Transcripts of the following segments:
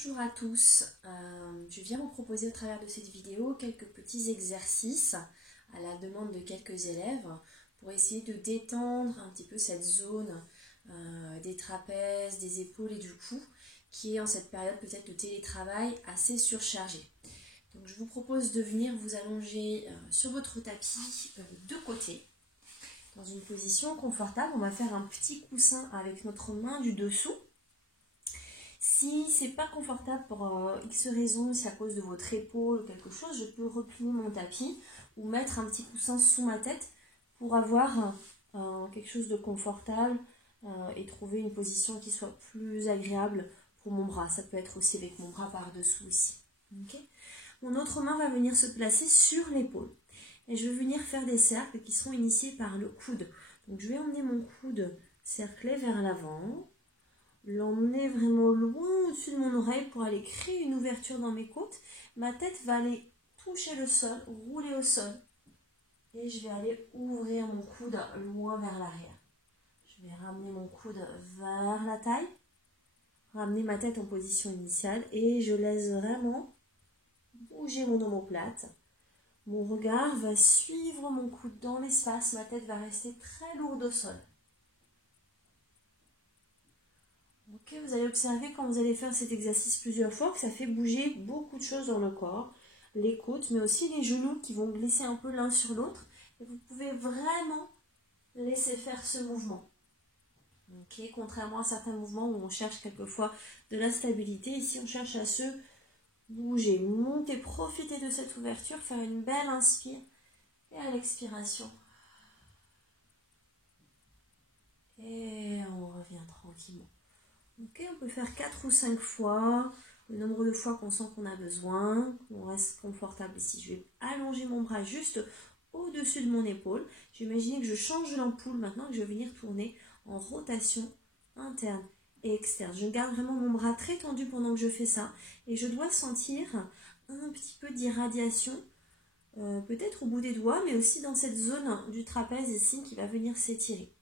Bonjour à tous, je viens vous proposer au travers de cette vidéo quelques petits exercices à la demande de quelques élèves pour essayer de détendre un petit peu cette zone des trapèzes, des épaules et du cou qui est en cette période peut-être de télétravail assez surchargée. Donc je vous propose de venir vous allonger sur votre tapis de côté dans une position confortable. On va faire un petit coussin avec notre main du dessous. Si c'est pas confortable pour X raison, si à cause de votre épaule ou quelque chose, je peux replier mon tapis ou mettre un petit coussin sous ma tête pour avoir quelque chose de confortable et trouver une position qui soit plus agréable pour mon bras. Ça peut être aussi avec mon bras par-dessous ici. Okay. Mon autre main va venir se placer sur l'épaule. Et je vais venir faire des cercles qui seront initiés par le coude. Donc je vais emmener mon coude cerclé vers l'avant. L'emmener vraiment loin au-dessus de mon oreille pour aller créer une ouverture dans mes côtes. Ma tête va aller toucher le sol, rouler au sol. Et je vais aller ouvrir mon coude loin vers l'arrière. Je vais ramener mon coude vers la taille. Ramener ma tête en position initiale. Et je laisse vraiment bouger mon omoplate. Mon regard va suivre mon coude dans l'espace. Ma tête va rester très lourde au sol. Ok, vous allez observer quand vous allez faire cet exercice plusieurs fois que ça fait bouger beaucoup de choses dans le corps, les côtes, mais aussi les genoux qui vont glisser un peu l'un sur l'autre. Et vous pouvez vraiment laisser faire ce mouvement. Ok, contrairement à certains mouvements où on cherche quelquefois de la stabilité, ici on cherche à se bouger, monter, profiter de cette ouverture, faire une belle inspire et à l'expiration. Et on revient tranquillement. Ok, on peut faire 4 ou 5 fois, le nombre de fois qu'on sent qu'on a besoin, qu'on reste confortable ici. Je vais allonger mon bras juste au-dessus de mon épaule. Je vais imaginer que je change l'ampoule maintenant, que je vais venir tourner en rotation interne et externe. Je garde vraiment mon bras très tendu pendant que je fais ça. Et je dois sentir un petit peu d'irradiation, peut-être au bout des doigts, mais aussi dans cette zone du trapèze ici qui va venir s'étirer.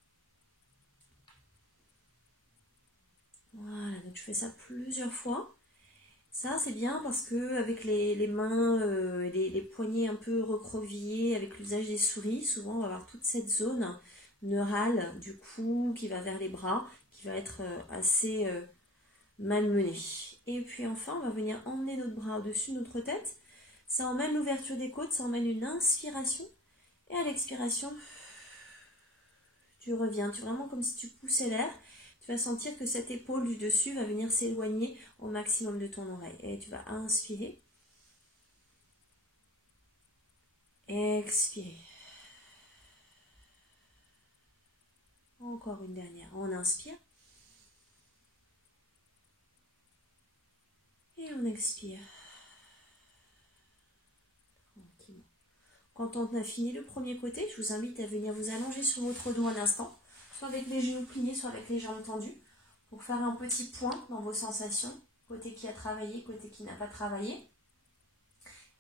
Voilà, donc je fais ça plusieurs fois. Ça, c'est bien parce que avec les mains, les poignets un peu recroquevillés, avec l'usage des souris, souvent on va avoir toute cette zone neurale du cou qui va vers les bras, qui va être assez malmenée. Et puis enfin, on va venir emmener notre bras au-dessus de notre tête. Ça emmène l'ouverture des côtes, ça emmène une inspiration. Et à l'expiration, tu reviens, tu vraiment comme si tu poussais l'air. Tu vas sentir que cette épaule du dessus va venir s'éloigner au maximum de ton oreille. Et tu vas inspirer. Expirer. Encore une dernière. On inspire. Et on expire. Tranquillement. Quand on a fini le premier côté, je vous invite à venir vous allonger sur votre dos un instant. Soit avec les genoux pliés, soit avec les jambes tendues. Pour faire un petit point dans vos sensations. Côté qui a travaillé, côté qui n'a pas travaillé.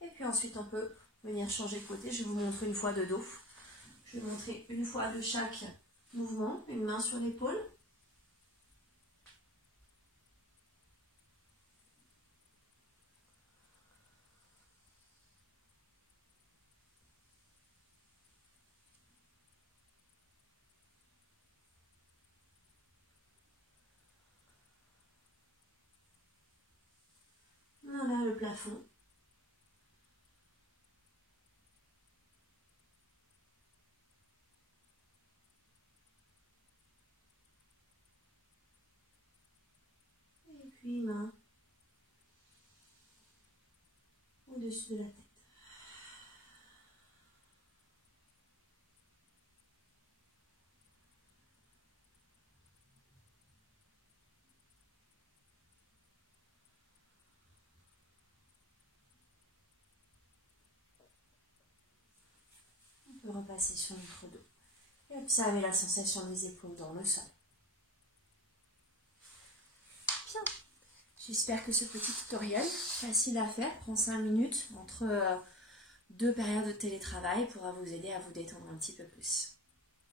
Et puis ensuite, on peut venir changer de côté. Je vais vous montrer une fois de dos. Je vais montrer une fois de chaque mouvement. Une main sur l'épaule. Main vers le plafond. Et puis main au-dessus de la tête. On peut repasser sur notre dos. Et observer la sensation des épaules dans le sol. Bien. J'espère que ce petit tutoriel, facile à faire, prend 5 minutes entre deux périodes de télétravail, pourra vous aider à vous détendre un petit peu plus.